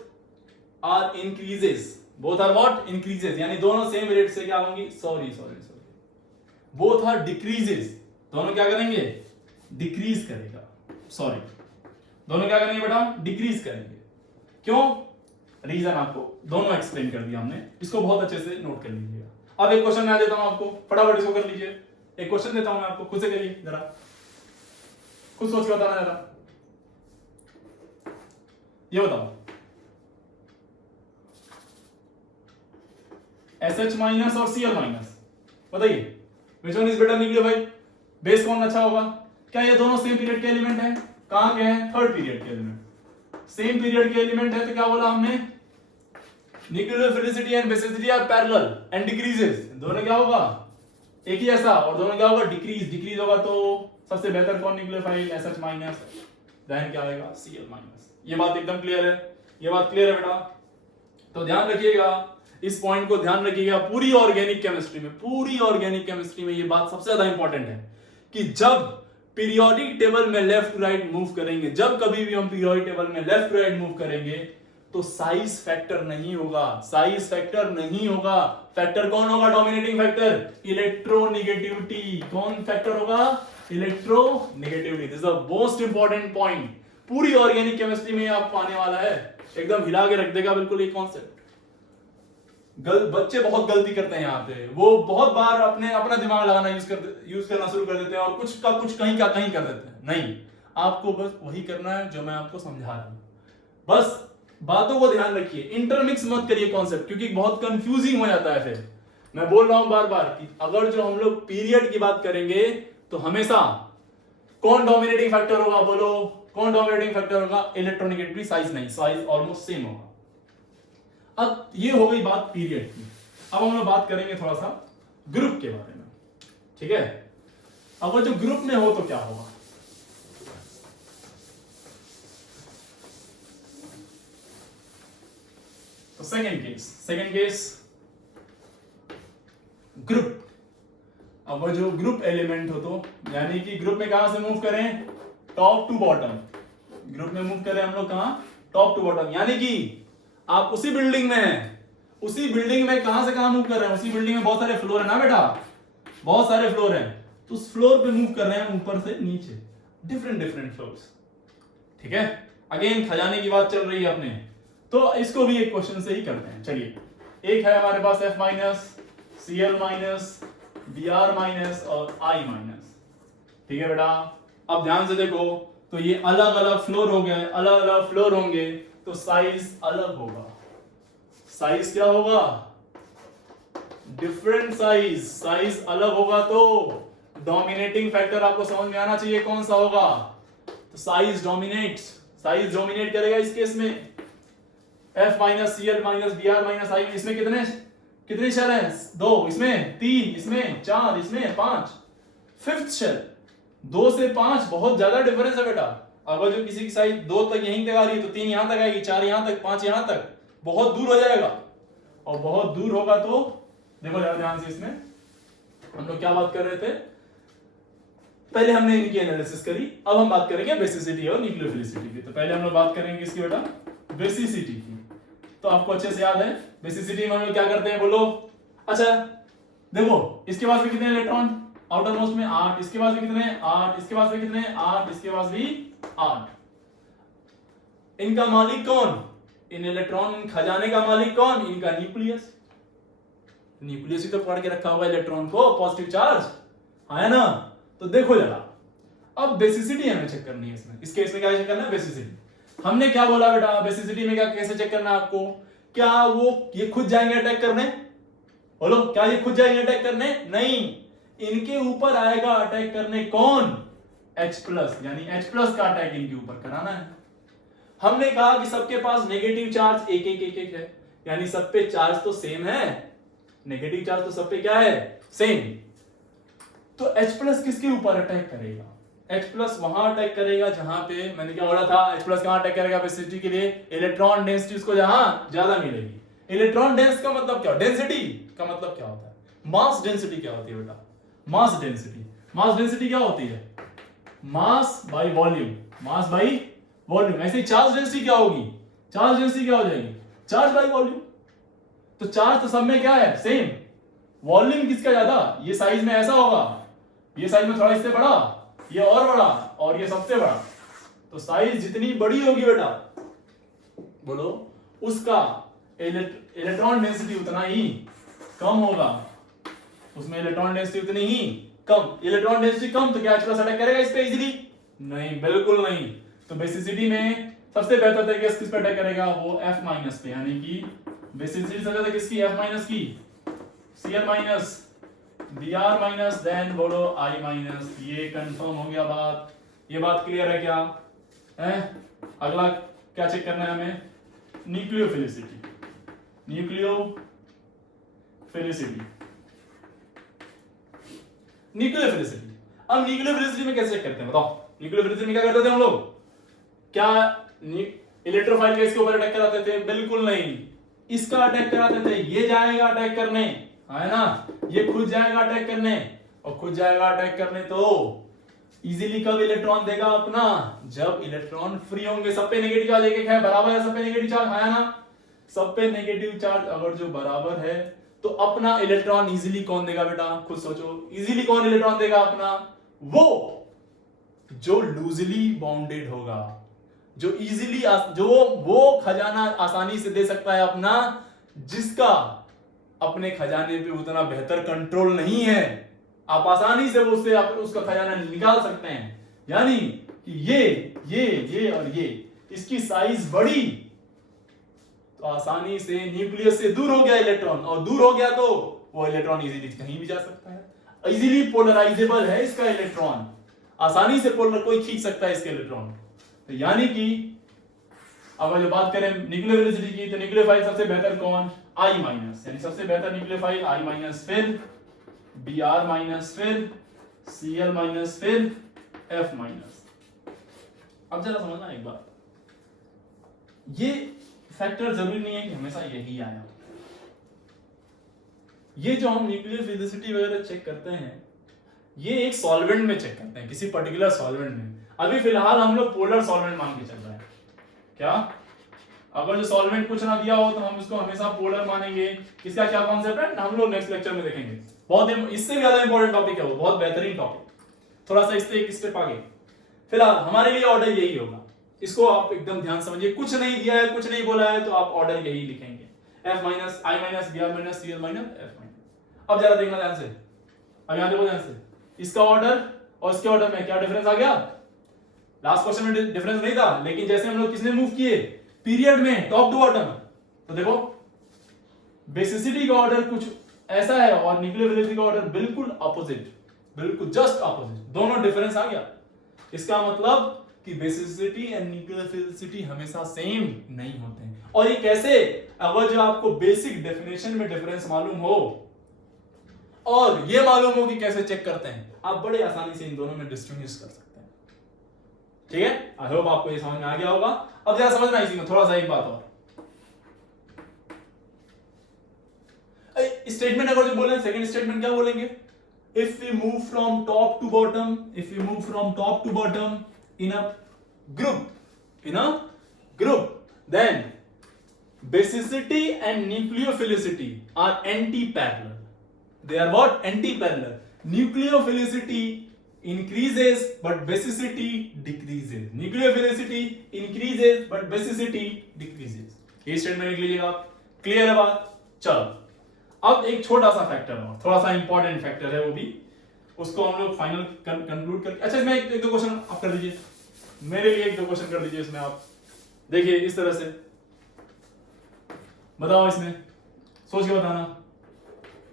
are increases. Both are what, increases, यानी दोनों सेम रेट से क्या होंगी, सॉरी बोथ आर डिक्रीजेस, दोनों क्या करेंगे, डिक्रीज करेगा, सॉरी दोनों क्या करेंगे बेटा, डिक्रीज करेंगे। क्यों, रीजन आपको दोनों एक्सप्लेन कर दिया हमने, इसको बहुत अच्छे से नोट कर लीजिएगा। अब एक क्वेश्चन मैं देता हूं आपको, फटाफट इसको कर लीजिए। एक क्वेश्चन देता हूं मैं आपको, खुद से करिए जरा, खुद सोच के बताना जरा। ये बताओ, SH माइनस और Cl माइनस, बताइए which one is better nucleophile, base कौन अच्छा होगा? क्या ये दोनों सेम पीरियड के एलिमेंट हैं? कहां के हैं? थर्ड पीरियड के एलिमेंट। सेम पीरियड के एलिमेंट है तो क्या बोला हमने, nucleophilicity and basicity are parallel and decreases. दोनों क्या होगा, एक ही ऐसा, और दोनों क्या होगा, डिक्रीज होगा। तो सबसे बेहतर कौन न्यूक्लियोफाइल, SH माइनस, देन क्या आएगा, Cl माइनस। ये बात एकदम क्लियर है, ये बात क्लियर है बेटा। तो ध्यान रखिएगा, इस पॉइंट को ध्यान रखिएगा। पूरी ऑर्गेनिक केमिस्ट्री में ये बात सबसे ज्यादा इंपॉर्टेंट है कि जब पीरियोडिक टेबल में लेफ्ट टू राइट मूव करेंगे, जब कभी भी हम पीरियोडिक टेबल में लेफ्ट टू राइट मूव करेंगे तो साइज फैक्टर नहीं होगा, फैक्टर कौन होगा, डोमिनेटिंग फैक्टर, इलेक्ट्रोनेगेटिविटी। कौन फैक्टर होगा, electronegativity. This is the most important point, पूरी ऑर्गेनिक केमिस्ट्री में आपको आने वाला है, एकदम हिला के रख देगा बिल्कुल ये कॉन्सेप्ट। बच्चे बहुत गलती करते हैं यहाँ पे, वो बहुत बार अपना दिमाग लगाना यूज करना शुरू कर देते हैं और कुछ का कुछ कहीं का कहीं कर देते हैं। नहीं, आपको बस वही करना है जो मैं आपको समझा रहा हूं, बस बातों को ध्यान रखिए, इंटरमिक्स मत करिए कॉन्सेप्ट, क्योंकि बहुत कंफ्यूजिंग हो जाता है। फिर मैं बोल रहा हूं बार बार कि अगर जो हम लोग पीरियड की बात करेंगे तो हमेशा कौन डोमिनेटिंग फैक्टर होगा, बोलो कौन डोमिनेटिंग फैक्टर होगा, इलेक्ट्रोनेगेटिविटी, साइज नहीं, साइज ऑलमोस्ट सेम होगा। अब ये हो गई बात पीरियड की। अब हम लोग बात करेंगे थोड़ा सा ग्रुप के बारे में, ठीक है। अगर जो ग्रुप में हो तो क्या होगा, तो सेकेंड केस ग्रुप। अगर जो ग्रुप एलिमेंट हो तो यानी कि ग्रुप में कहां से मूव करें, टॉप टू बॉटम। ग्रुप में मूव करें हम लोग कहां, टॉप टू बॉटम, यानी कि आप उसी बिल्डिंग में हैं, उसी बिल्डिंग में कहां से कहां मूव कर रहे हैं, उसी बिल्डिंग में बहुत सारे फ्लोर है ना बेटा, बहुत सारे फ्लोर हैं, तो उस फ्लोर पे मूव कर रहे हैं ऊपर से नीचे, डिफरेंट फ्लोर्स, ठीक है। अगेन खजाने की बात चल रही है अपने, तो इसको भी एक क्वेश्चन से ही करते हैं। चलिए, एक है हमारे पास F minus, Cl minus, Br minus और I माइनस, ठीक है बेटा। अब ध्यान से देखो, तो ये अलग अलग फ्लोर हो गए, अलग अलग फ्लोर होंगे तो साइज अलग होगा। साइज क्या होगा, डिफरेंट साइज अलग होगा। तो डोमिनेटिंग फैक्टर आपको समझ में आना चाहिए कौन सा होगा, तो साइज डोमिनेट करेगा इस केस में। F minus, Cl minus, Br minus, I, इसमें कितने शेल हैं, 2, इसमें 3, इसमें 4, इसमें 5, फिफ्थ शेल। 2 से 5 बहुत ज्यादा डिफरेंस है बेटा। अगर जो किसी की साइज 2 तक यहीं तक आ रही है तो 3 यहां तक आएगी, 4 यहां तक, 5 यहां तक, बहुत दूर हो जाएगा। और बहुत दूर होगा तो देखो जरा ध्यान से, इसमें हम लोग क्या बात कर रहे थे, पहले हमने इनकी एनालिसिस करी, अब हम बात करेंगे बेसिसिटी और न्यूक्लियोफिलिसिटी की। तो पहले हम लोग बात करेंगे किसकी बेटा, बेसिसिटी की। तो आपको अच्छे से याद है बेसिसिटी में हम लोग क्या करते हैं, बोलो। अच्छा देखो, इसके पास भी कितने इलेक्ट्रॉन, आउटर मोस्ट में 8, इसके पास भी कितने, 8, इसके पास भी कितने, 8, इसके पास भी 8। इनका मालिक कौन, इन इलेक्ट्रॉन, इन खजाने का मालिक कौन, इनका न्यूक्लियस। न्यूक्लियस ही तो पकड़ के रखा हुआ इलेक्ट्रॉन को, पॉजिटिव चार्ज है ना। तो देखो जरा, अब बेसिसिटी हमें चेक करनी है इसमें। इस केस में क्या चेक करना है, बेसिसिटी। हमने क्या बोला बेटा, बेसिसिटी में क्या कैसे चेक करना है आपको, क्या वो ये खुद जाएंगे अटैक करने, बोलो क्या ये खुद जाएंगे अटैक करने? नहीं, इनके ऊपर आएगा अटैक करने कौन? H+, यानी H+ का अटैक इनके ऊपर कराना है। हमने कहा कि सबके पास नेगेटिव चार्ज एक एक एक एक है, यानी सब पे चार्ज तो सेम है, नेगेटिव चार्ज तो सब पे क्या है? सेम। तो H+ किसके ऊपर अटैक करेगा? H+ वहां अटैक करेगा जहां पे मैंने क्या बोला था, H+ कहां अटैक करेगा बेसिसिटी के लिए? इलेक्ट्रॉन डेंसिटी उसको जहां ज्यादा मिलेगी। इलेक्ट्रॉन डेंस का मतलब क्या? डेंसिटी का मतलब क्या होता है? मास डेंसिटी क्या होती है बेटा? Mass density. मास डेंसिटी क्या होती है? Mass by volume, mass by volume. ऐसे ही चार्ज डेंसिटी क्या होगी? चार्ज डेंसिटी क्या हो जाएगी? Charge by volume. तो चार्ज तो सब में क्या है? सेम। वॉल्यूम किसका ज्यादा? ये साइज में ऐसा होगा, ये साइज में थोड़ा इससे बड़ा, ये और बड़ा, और ये सबसे बड़ा। तो साइज जितनी बड़ी होगी बेटा, बोलो, उसका इलेक्ट्रॉन डेंसिटी उतना ही कम होगा, उसमें इलेक्ट्रॉन डेंसिटी उतनी ही कम। इलेक्ट्रॉन डेंसिटी कम तो क्या H+ अटैक करेगा इस पे इजीली? नहीं, बिल्कुल नहीं। तो बेसिसिटी में सबसे बेहतर तरीके से किस पे अटैक करेगा? वो F- पे, यानी कि बेसिसिटी सबसे ज्यादा किसकी? F- की, Cl-, Br-, देन बोलो I-। ये कंफर्म हो गया बात। ये बात क्लियर है क्या? है? अगला क्या चेक करना है हमें? न्यूक्लियोफिलिसिटी। Nucleophilicity nucleophilicity. अब न्यूक्लियोफिलिसिटी में कैसे चेक करते हैं बताओ? न्यूक्लियोफिलिसिटी में क्या करते थे हम लोग? क्या इलेक्ट्रोफाइल के इसके ऊपर अटैक कराते थे? बिल्कुल नहीं। इसका अटैक कराते थे, ये जाएगा अटैक करने, है ना, ये खुद जाएगा अटैक करने, और खुद जाएगा अटैक करने तो इजीली कब इलेक्ट्रॉन देगा अपना? जब इलेक्ट्रॉन फ्री होंगे। सब पे नेगेटिव चार्ज एक एक है, बराबर है, सब पे नेगेटिव चार्ज है ना, सब पे नेगेटिव चार्ज अगर जो बराबर है तो अपना इलेक्ट्रॉन इजीली कौन देगा बेटा? खुद सोचो, इजीली कौन इलेक्ट्रॉन देगा अपना? वो जो लूजली बाउंडेड होगा, जो इजीली जो वो खजाना आसानी से दे सकता है अपना, जिसका अपने खजाने पे उतना बेहतर कंट्रोल नहीं है, आप आसानी से उससे आप उसका खजाना निकाल सकते हैं। यानी कि ये और ये, इसकी साइज बड़ी तो आसानी से न्यूक्लियस से दूर हो गया इलेक्ट्रॉन, और दूर हो गया तो वो इलेक्ट्रॉन इजीली कहीं भी जा सकता है। इजीली पोलराइजेबल है इसका इलेक्ट्रॉन, आसानी से पोलर कोई खींच सकता है इसके इलेक्ट्रॉन। तो यानी कि अगर जो बात करें न्यूक्लियोफिलिसिटी की, तो न्यूक्लियोफाइल सबसे बेहतर कौन? I-, यानी सबसे बेहतर न्यूक्लियोफाइल I-, फिर Br-, फिर Cl-, फिर F-। अब जरा समझना एक बात, ये फैक्टर जरूरी नहीं है कि हमेशा यही आया। ये जो हम न्यूक्लियोफिलिसिटी वगैरह चेक करते हैं, ये एक सॉल्वेंट में चेक करते हैं, किसी पर्टिकुलर सॉल्वेंट में। अभी फिलहाल हम लोग पोलर सॉल्वेंट मान के चल रहे हैं। क्या? अगर जो सॉल्वेंट कुछ ना दिया हो तो हम उसको हमेशा पोलर मानेंगे। इसका क्या कॉन्सेप्ट है हम लोग नेक्स्ट लेक्चर में देखेंगे। बहुत इससे भी ज्यादा इंपॉर्टेंट टॉपिक है वो, बहुत बेहतरीन टॉपिक, थोड़ा सा इससे एक स्टेप आगे। फिलहाल हमारे लिए ऑर्डर यही होगा, इसको आप एकदम ध्यान समझिए। कुछ नहीं दिया है, कुछ नहीं बोला है, तो आप ऑर्डर यही लिखेंगे, F-, I-, Br-, Cl-, F-। अब जरा देखना ध्यान से, अब यहां देखो ध्यान से, इसका ऑर्डर और इसके ऑर्डर में क्या डिफरेंस आ गया? लास्ट क्वेश्चन में डिफरेंस नहीं था, लेकिन जैसे हम लोग किसने मूव किए पीरियड में, टॉप टू बॉटम, तो देखो बेसिसिटी का ऑर्डर कुछ ऐसा है और न्यूक्लियोफिलिसिटी का ऑर्डर बिल्कुल अपोजिट, बिल्कुल जस्ट अपोजिट, दोनों डिफरेंस आ गया। इसका मतलब कि बेसिसिटी एंड न्यूक्लियोफिलिसिटी हमेशा सेम नहीं होते हैं। और ये कैसे? अगर जो आपको बेसिक डेफिनेशन में डिफरेंस मालूम हो और ये मालूम हो कि कैसे चेक करते हैं, आप बड़े आसानी से इन दोनों में डिस्टिंग्विश कर सकते हैं। ठीक है, आई होप आपको ये समझ में आ गया होगा। अब जरा समझना इसी में थोड़ा सा एक बात और, स्टेटमेंट अगर जो बोले सेकंड स्टेटमेंट क्या बोलेंगे? If we move from top to bottom, if we move from top to bottom in a group, then basicity and nucleophilicity are anti-parallel. They are what? Anti-parallel. Nucleophilicity increases but basicity decreases. Nucleophilicity increases but basicity decreases. ये statement लिख लीजिएगा आप। Clear है बात? चलो अब एक छोटा सा फैक्टर और, थोड़ा सा इंपॉर्टेंट फैक्टर है वो भी, उसको हम लोग फाइनल कंक्लूड करके, अच्छा इसमें एक दो क्वेश्चन आप कर दीजिए, मेरे लिए एक दो क्वेश्चन कर दीजिए इसमें। आप देखिए इस तरह से बताओ, इसमें सोच के बताना।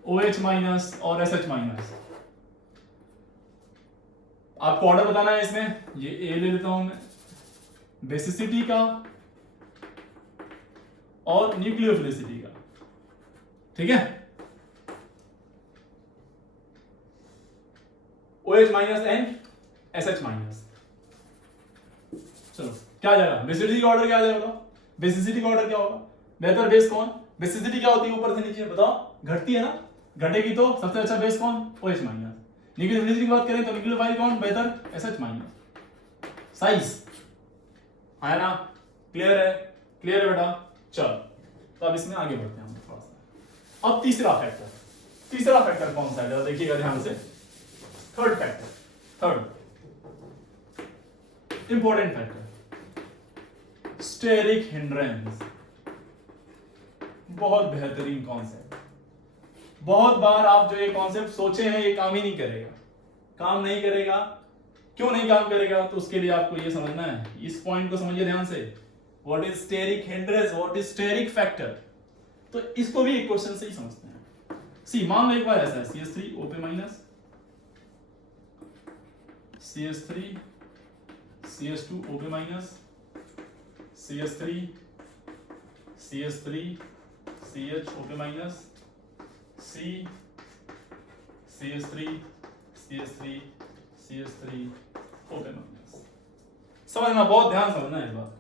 OH माइनस और SH माइनस। आपको ऑर्डर बताना है इसमें, ये ए ले लेता हूं मैं, बेसिसिटी का और न्यूक्लियोफिलिसिटी का, ठीक है। OH minus and SH minus. चलो क्या आ जाएगा, बेसिसिटी का ऑर्डर क्या आ जाएगा, बेसिसिटी का ऑर्डर क्या होगा, बेहतर बेस कौन, बेसिसिटी क्या होती है ऊपर से नीचे बताओ, घटती है ना, घटेगी तो सबसे अच्छा बेस कौन, OH माइनस। न्यूक्लियोफिलिसिटी की बात करें तो न्यूक्लियोफाइल कौन बेहतर, SH माइनस। साइज है ना, क्लियर है, क्लियर है बेटा। चल तो अब इसमें आगे बढ़ते हैं हम थोड़ा सा। अब तीसरा फैक्टर कौन सा है, देखिएगा ध्यान से, third factor, third important factor, steric hindrance. बहुत बेहतरीन कॉन्सेप्ट, बहुत बार आप जो ये कॉन्सेप्ट सोचे हैं ये काम ही नहीं करेगा, काम नहीं करेगा। क्यों नहीं काम करेगा, तो उसके लिए आपको ये समझना है, इस पॉइंट को समझिए ध्यान से, what is steric hindrance, what is steric factor. तो इसको भी एक क्वेश्चन से ही समझते हैं। सी मान लो एक बार ऐसा है, CH3 OP minus, CH3 CH2 OP minus, CH3 CH OP minus, CH3 OP minus. समझना, बहुत ध्यान समझना है इस बात को।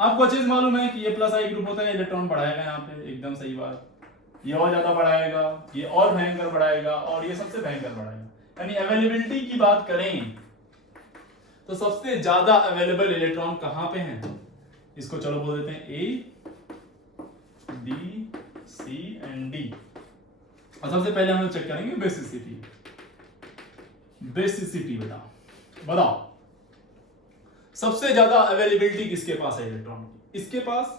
आपको अच्छे से मालूम है कि ये प्लस आई ग्रुप होता है, इलेक्ट्रॉन बढ़ाएगा यहाँ पे, एकदम सही बात। ये और ज्यादा बढ़ाएगा, ये और भयंकर बढ़ाएगा, और ये सबसे भयंकर बढ़ाएगा। यानी अवेलेबिलिटी की बात करें तो सबसे ज्यादा अवेलेबल इलेक्ट्रॉन कहां पे हैं, इसको चलो बोल देते हैं A, B, C and D। और सबसे पहले हम लोग चेक करेंगे बेसिसिटी। बेसिसिटी बताओ सबसे ज्यादा अवेलेबिलिटी किसके पास है इलेक्ट्रॉन की, इसके पास,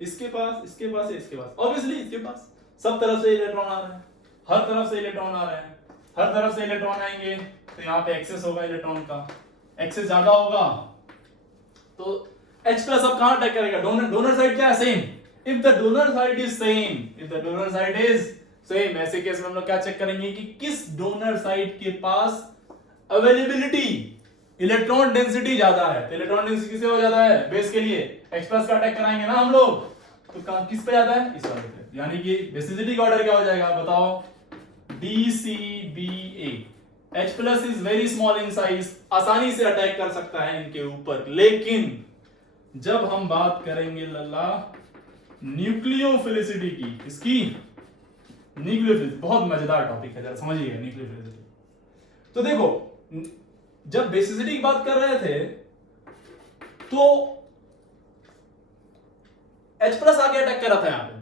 इसके पास, इसके पास, इसके पास, ऑब्वियसली इसके पास। सब तरफ से इलेक्ट्रॉन आ रहे हैं, हर तरफ से इलेक्ट्रॉन आ रहे हैं, हर तरफ से इलेक्ट्रॉन आएंगे तो यहाँ पे एक्सेस होगा इलेक्ट्रॉन का, एक्सेस ज्यादा होगा तो H प्लस अब कहां अटैक करेगा, डोनर साइड क्या है, same. If the donor side is same, if the donor side is same, ऐसे केस में हम लोग क्या चेक करेंगे कि किस डोनर साइड के पास अवेलेबिलिटी, इलेक्ट्रॉन डेंसिटी ज्यादा है। तो इलेक्ट्रॉन डेंसिटी किससे हो ज्यादा है, बेस के लिए H प्लस का अटैक कराएंगे ना हम लोग, तो किस पे ज्यादा है, इस वाले पे। यानी कि बेसिसिटी का ऑर्डर क्या हो जाएगा बताओ, DCBA। H plus is very small in size, आसानी से अटैक कर सकता है इनके ऊपर, लेकिन जब हम बात करेंगे लल्ला न्यूक्लियोफिलिसिटी की, इसकी न्यूक्लियोफिलिसिटी बहुत मजेदार टॉपिक है, जरा समझिएगा न्यूक्लियोफिलिसिटी। तो देखो जब बेसिसिटी की बात कर रहे थे तो H प्लस आके अटैक कर रहा था यहां पे,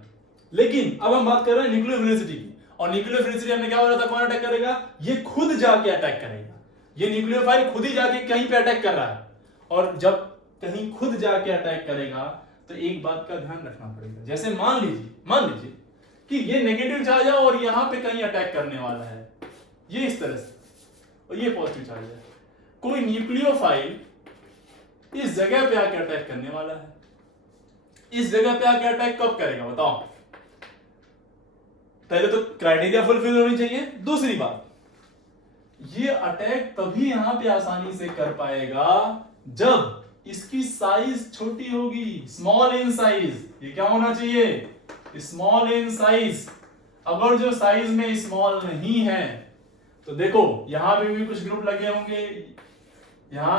लेकिन अब हम बात कर रहे हैं न्यूक्लियोफिलिसिटी की। और न्यूक्लियोफिलिसिटी हमने क्या बोला था, कौन अटैक करेगा, ये खुद जाके अटैक करेगा। ये न्यूक्लियोफाइल खुद ही जाके कहीं पे अटैक कर रहा है, और जब कहीं खुद जाके अटैक करेगा तो एक बात का ध्यान रखना पड़ेगा। जैसे मान लीजिए कि ये नेगेटिव चार्ज है और यहां पे कहीं अटैक करने वाला है, ये इस तरह से, और ये पॉजिटिव चार्ज है। कोई न्यूक्लियोफाइल इस जगह पे आके अटैक करने वाला है, इस जगह पे आके अटैक कब करेगा बताओ। पहले तो क्राइटेरिया फुलफिल होनी चाहिए। दूसरी बात, ये अटैक तभी यहां पे आसानी से कर पाएगा जब इसकी साइज छोटी होगी, स्मॉल इन साइज। ये क्या होना चाहिए, स्मॉल इन साइज। अगर जो साइज में स्मॉल नहीं है तो देखो यहां पे भी कुछ ग्रुप लगे होंगे, यहां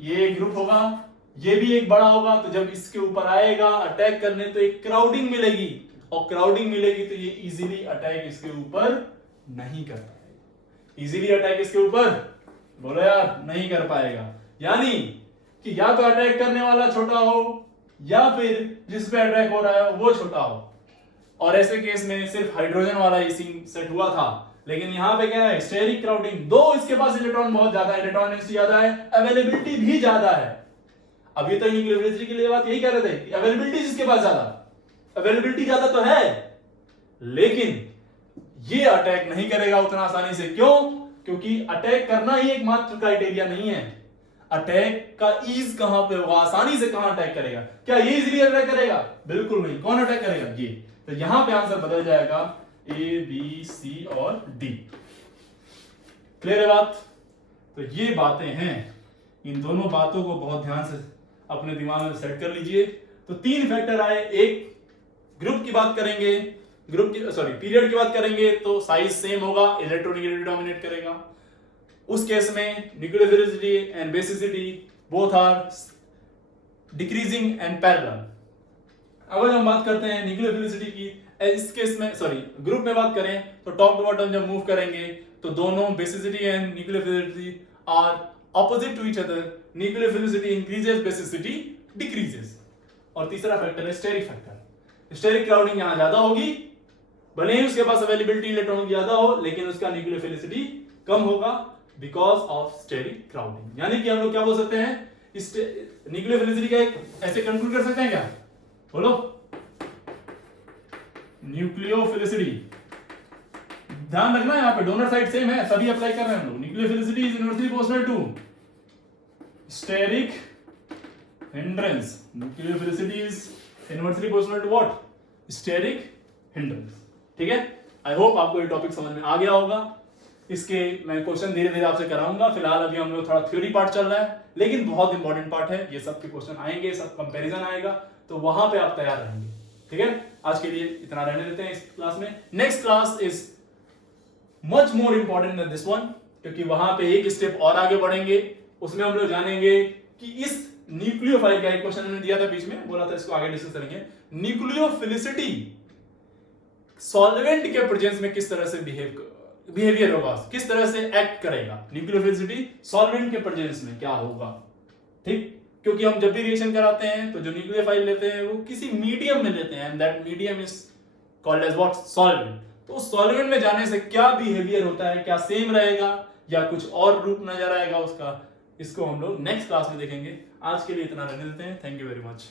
ये ग्रुप होगा, ये भी एक बड़ा होगा, तो जब इसके ऊपर आएगा अटैक करने तो एक क्राउडिंग मिलेगी, और क्राउडिंग मिलेगी तो ये इजीली अटैक इसके ऊपर नहीं कर पाएगा। इजीली अटैक इसके ऊपर बोलो यार नहीं कर पाएगा। यानी कि या तो अटैक करने वाला छोटा हो या फिर जिस पे अटैक हो रहा है वो छोटा हो। और ऐसे केस में सिर्फ हाइड्रोजन वाला ही सीन सेट हुआ था, लेकिन यहां पे क्या है, स्टेरिक क्राउडिंग। दो इसके पास इलेक्ट्रॉन बहुत ज्यादा है, इलेक्ट्रॉन डेंसिटी ज्यादा है, अवेलेबिलिटी भी ज्यादा है। अभी तक न्यूक्लियोफिलिसिटी के लिए बात यही कह रहे थे, अवेलेबिलिटी जिसके पास ज्यादा, अवेलेबिलिटी ज्यादा तो है, लेकिन ये अटैक नहीं करेगा उतना आसानी से। क्यों? क्योंकि अटैक करना ही एकमात्र क्राइटेरिया नहीं है। अटैक का ईज कहां पे होगा, आसानी से कहां अटैक करेगा। क्या ये इजीली अटैक करेगा? बिल्कुल नहीं। कौन अटैक करेगा? ये। तो यहां पे आंसर बदल जाएगा, ए बी सी और डी। क्लियर है बात? तो ये बातें हैं, इन दोनों बातों को बहुत ध्यान से अपने दिमाग में सेट कर लीजिए। तो 3 फैक्टर आए, एक ग्रुप की बात करेंगे, पीरियड की बात करेंगे तो साइज सेम होगा, इलेक्ट्रोनेगेटिविटी डोमिनेट करेगा। उस केस में nucleophilicity and basicity both are decreasing and parallel. अगर हम बात करते हैं न्यूक्लियोफिलिसिटी की, इस केस में ग्रुप में बात करें तो टॉप टू बॉटम जब मूव करेंगे तो दोनों basicity and nucleophilicity are opposite to each other. Nucleophilicity increases, basicity decreases. और तीसरा फैक्टर है स्टेरिक फैक्टर। स्टेरिक क्राउडिंग यहां ज्यादा होगी, भले ही उसके पास अवेलेबिलिटी इलेक्ट्रॉन की ज्यादा हो, लेकिन उसका न्यूक्लियोफिलिसिटी कम होगा बिकॉज ऑफ स्टेरिक क्राउडिंग। यानी कि हम लोग क्या बोल सकते हैं, न्यूक्लियोफिलिसिटी का एक ऐसे कंक्लूड कर सकते हैं क्या? बोलो, न्यूक्लियोफिलिसिटी, ध्यान रखना यहां पे डोनर साइड सेम है, सभी अप्लाई कर रहे हैं हम लोग। Nucleophilicity is inversely proportional to steric hindrance. Nucleophilicity is inversely proportional to what? Steric hindrance. ठीक है, आई होप आपको ये टॉपिक समझ में आ गया होगा। इसके मैं क्वेश्चन धीरे धीरे आपसे कराऊंगा। फिलहाल अभी हम लोग थोड़ा थ्योरी पार्ट चल रहा है, लेकिन बहुत इंपॉर्टेंट पार्ट है। ये सब के क्वेश्चन आएंगे, सब कंपैरिजन आएगा, तो वहां पे आप तैयार रहेंगे। ठीक है, आज के लिए इतना रहने देते हैं इस क्लास में। Next class is much more important than this one, क्योंकि वहां पे एक स्टेप और आगे बढ़ेंगे। उसमें हम लोग जानेंगे कि इस न्यूक्लियोफाइल का एक क्वेश्चन हमने दिया था बीच में, बोला था इसको आगे डिस्कस करेंगे। न्यूक्लियोफिलिसिटी सॉल्वेंट के प्रेजेंस में किस तरह से बिहेवियर होगा, किस तरह से एक्ट करेगा। न्यूक्लियोफिलिसिटी सॉल्वेंट के प्रेजेंस में क्या होगा। ठीक, क्योंकि हम जब भी रिएक्शन कराते हैं तो जो न्यूक्लियोफाइल लेते हैं वो किसी मीडियम में लेते हैं, and that medium is called as what? Solvent. तो उस सॉल्वेंट में जाने से क्या बिहेवियर होता है, क्या सेम रहेगा या कुछ और रूप नजर आएगा उसका, इसको हम लोग नेक्स्ट क्लास में देखेंगे। आज के लिए इतना रहने देते हैं। Thank you very much.